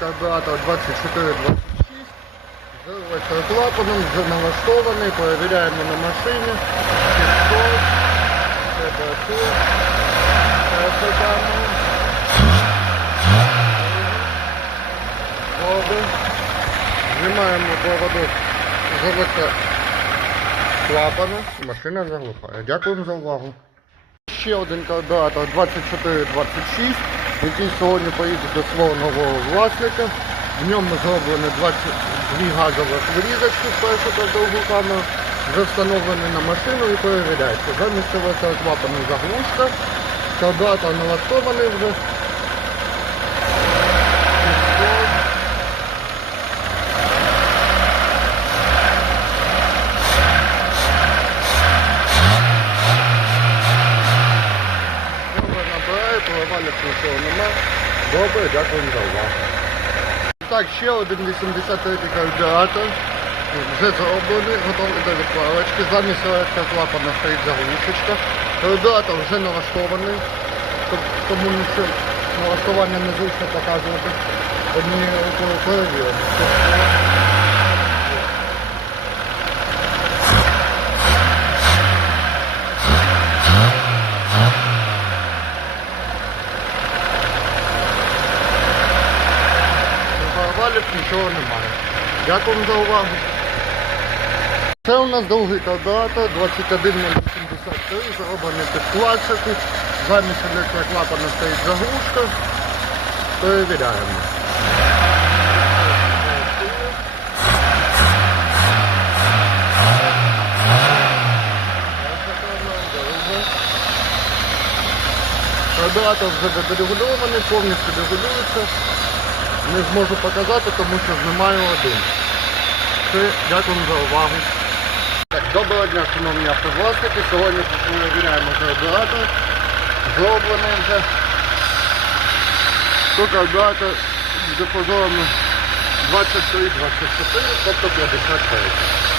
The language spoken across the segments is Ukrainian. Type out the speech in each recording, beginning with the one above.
калькулятор 2426. З клапаном вже налаштований, перевіряємо на машині. Пістол, температура, красота. Добре. Знімаємо проводок заводка клапана, машина заглухає. Дякуємо за увагу. Ще один калькулятор 2426, який сьогодні поїде до свого нового власника. В ньому зроблено 22 газових вирізочки з першого другу камеру, вже встановлені на машину і перевіряється. Замість цього це заглушка, калькулятор налаштований вже. Пістол. Добре, поливальник нічого нема. Добре, дякую за увагу. Так, ще один 83-й кардіатор. Вже зроблений, готовий до відправочки. Замість електроклапана стоїть заглушечка. Кардіатор вже налаштований, тому що налаштування не зручно показувати. Однією рукою перевіримо. Нічого немає. Дякуємо за увагу. Це у нас довгий калькулятор 21073, зроблений під класику. Замість електроклапана стоїть заглушка. Перевіряємо. Калькулятор вже дерегульований, повністю регулюється. Не зможу показати, тому що знімаю один. Все, дякую за увагу. Так, доброго дня, шановні автовласники. Сьогодні перевіряємо карбюратор. Зроблений вже. Тут карбюратор з дифузорами 23-24, тобто 55.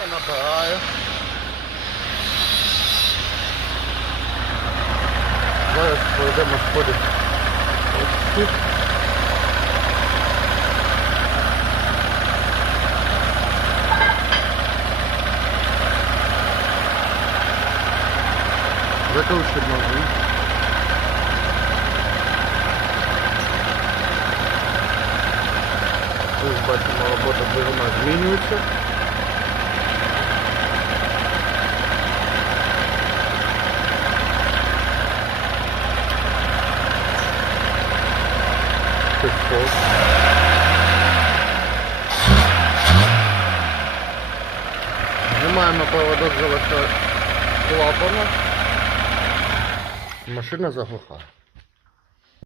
Машина набирає. Зараз пройдемо сходи. Ось тут. Закручуємо. Ось бачимо, робота двигуна змінюється. Пістол. Знімаємо поводок з клапана. Машина заглухає.